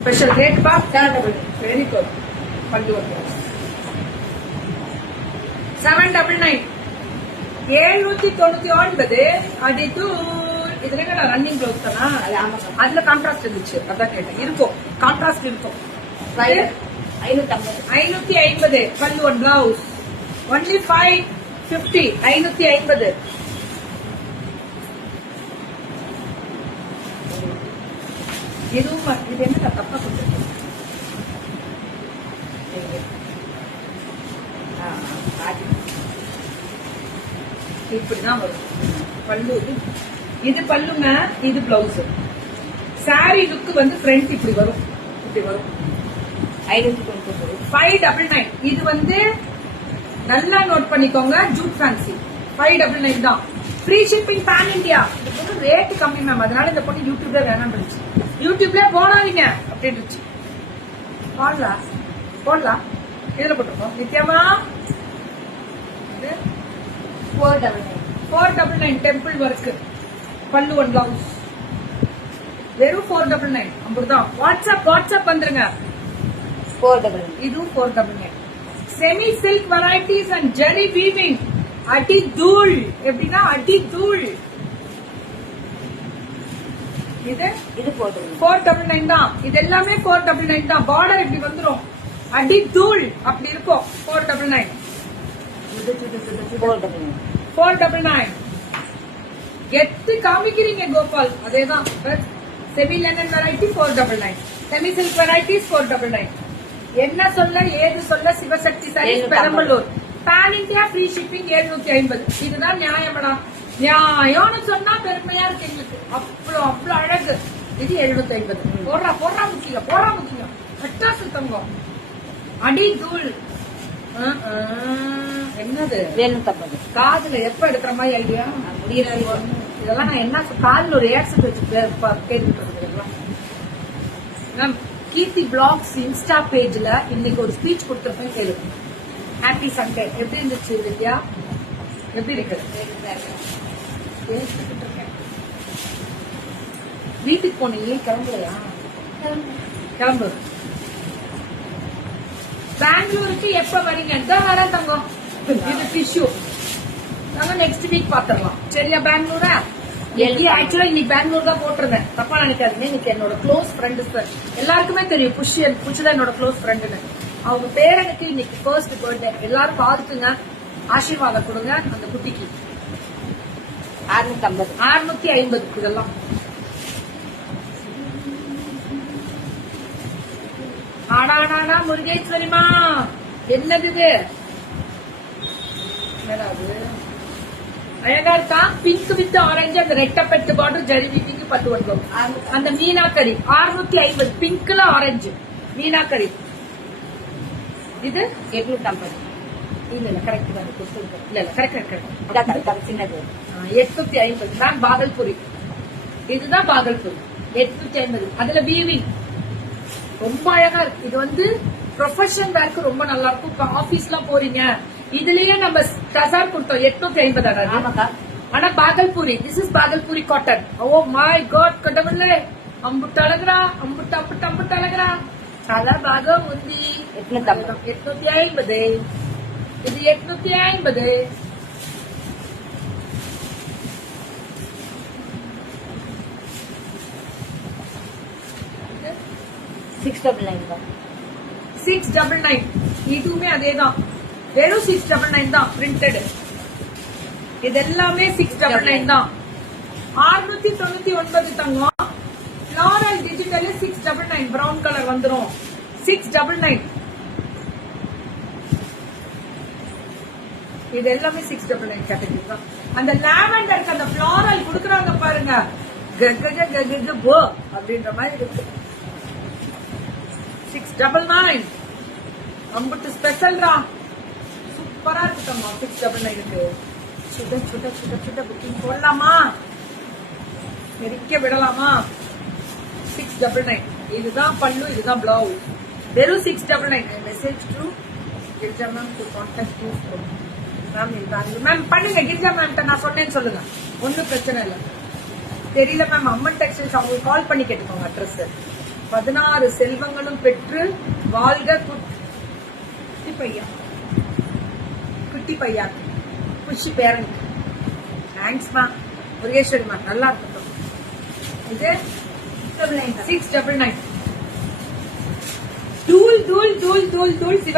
Special rate pack, very good. 799. 799 அது இதுல running gloves தானா? அதுல கான்ட்ராஸ்ட் இருந்துச்சு, அதான் கேட்டேன். இருக்கும், கான்ட்ராஸ்ட் இருக்கும். 550 பல்லு ஒன் பிளவுஸ். ஒன்லி 550. 550. இதுவும் இது என்ன தப்பா கொடுத்துருக்கு? இப்படிதான் வரும் பல்லு. இது பல்லுங்க, இது பிளவுஸ். சாரி லுக்கு வந்து ஃப்ரண்ட் இப்படி வரும், இப்படி வரும். 599. இது வந்து நல்லா நோட் பண்ணிக்கோங்க, ஜூட் ஃபேன்சி. 599 தான். Free shipping pan India. இது பொண்ணு ரேட் கம்மி மேம், அதனால இந்த பொண்ணு யூடியூப்ல வேணாம் இருந்துச்சு. யூடியூப்ல போனாதீங்க அப்படின்னு இருந்துச்சு. போடலாம் போடலாம். இதுல போட்டிருக்கோம் நித்யமா. 499 டெம்பிள் ஒர்க் பல்லு ஒன் பிளவுஸ். வெறும் 499 அப்படிதான். வாட்ஸ்அப் வந்துருங்க. 499. இதுவும் 499. Semi silk varieties and Jerry weaving. அடி தூள். எப்படின்னா அடி தூள். இது 499 தான். இது எல்லாமே 499 தான். பார்டர் இப்படி வந்துரும், அடி தூள் அப்படி இருக்கும். 499. 499. எத்து காமிக்கிறீங்க கோபால், அதேதான். Semi linen variety 499. Semi silk varieties 499. என்ன சொல்ல ஏது சொல்ல Sivasakthi sarees Perambalur. Pan India free shipping 750. இதுதான் நியாயமடா. நியாயம்னு சொன்னா பெருமையா இருக்கு எங்களுக்கு. அவ்வளவு அழகு. இது 750. போடுறா முக்கியம். கட்டா சுத்தங்க. அடி தூள். என்னது? காதுல எப்ப எடுக்கிற மாதிரி ஐடியா முடியாது. இதெல்லாம் நான் என்ன காதுல ஒரு ஏக்சன் வச்சு கேட்டுட்டு. கீர்த்தி பிளாக்ஸ் இன்ஸ்டா பேஜ்ல இன்னைக்கு ஒரு ஸ்பீச் கொடுத்திருப்பேன், கேளு. Happy Sunday. எப்படி இருந்துச்சு வித்யா? எப்படி இருக்கு? வீட்டுக்கு போனீங்க, கிளம்பலையா? கிளம்பு. பெங்களூருக்கு எப்ப வரீங்க? வரேன் தங்கம். இது டிஷ்யூ நாங்க நெக்ஸ்ட் வீக் பாத்துடலாம். சரியா? பெங்களூரா? ஆக்சுவலா இன்னைக்கு பெங்களூர் தான் போட்டிருந்தேன், தப்பா நினைக்காதீங்க. இன்னைக்கு என்னோட க்ளோஸ் ஃப்ரெண்டு எல்லாருக்குமே தெரியும், புஷ் என்னோட க்ளோஸ் ஃப்ரெண்டுன்னு. அவங்க பேரனுக்கு இன்னைக்கு ஃபர்ஸ்ட் பர்த்டே. எல்லாரும் பார்த்துங்க, ஆசீர்வாதம் கொடுங்க அந்த குட்டிக்கு. 650 இதெல்லாம். ஆடாடாடா முருகேஸ்வரிமா, என்னது இது? அழகா இருக்கா? பிங்க் வித் ஆரஞ்சு அந்த ரெட்டப்பெட்டு பார்டர் ஜரி வீவிங் பட்டு வந்தோம். அந்த மீனாக்கரி 650. பிங்க்ல ஆரஞ்சு மீனாக்கரி. இது 850. இல்ல கரெக்ட் தான். இல்ல கரெக்ட் சின்னது 850. தான் பாகல்புரி. இதுதான் பாகல்புரி 850. அதுல வீவிங் ரொம்ப அழகா இருக்கு. இது வந்து ப்ரொஃபஷனல் வேர்க்கு ரொம்ப நல்லா இருக்கும். ஆபீஸ் எல்லாம் போறீங்க, இதுலயே நம்ம கசார் கொடுத்தோம் 850. ஆனா Bhagalpuri, this is Bhagalpuri cotton. Oh my god கடவுளே, அம்புட்டு அழகுறா, அம்புட்டு அழகுறா. చాలా బాగా ఉంది. 850. ఇది 850. 699. இதுவுமே அதேதான், வெறும் 699 தான். பிரிண்டட் இது எல்லாமே 699 தான். 699 தங்கம். Floral digital 699. பிரவுன் கலர் வந்துரும். 699. இது எல்லாமே 699 கேட்டகரி தான். அந்த லாவெண்டருக்கு அந்த ஃபிளாரல் குடுக்குறாங்க பாருங்க, கோ அப்படின்ற மாதிரி இருக்கு. 699. அம்புட்டு ஸ்பெஷல்ரா, சூப்பரா இருக்குமா. 699க்கு சுட புக்கிங் போடலாமா? நெருக்க விடலாமா? 699. இதுதான் பல்லு, இதுதான் பிளவுஸ். வெறும் 699. Message to Girija ma'am to contact you ma'am. பண்ணுங்க கிரிஜா மேம், நான் சொன்னேன்னு சொல்லுங்க, ஒன்னும் பிரச்சனை இல்லை. தெரியல மேம், அம்மன் டெக்ஸ்டைல்ஸ் அவங்களுக்கு கால் பண்ணி கேட்டுக்கோங்க அட்ரஸ். 16 செல்வங்களும் பெற்று வாழ்க குட்டி பையா. குட்டி பையா குஷி பேரண்ட். தேங்க்ஸ்மா முருகேஸ்வரிமா, நல்லா இருக்கட்டும். இது 699. தூள் தூள் தூள் தூள் தூள் சிவ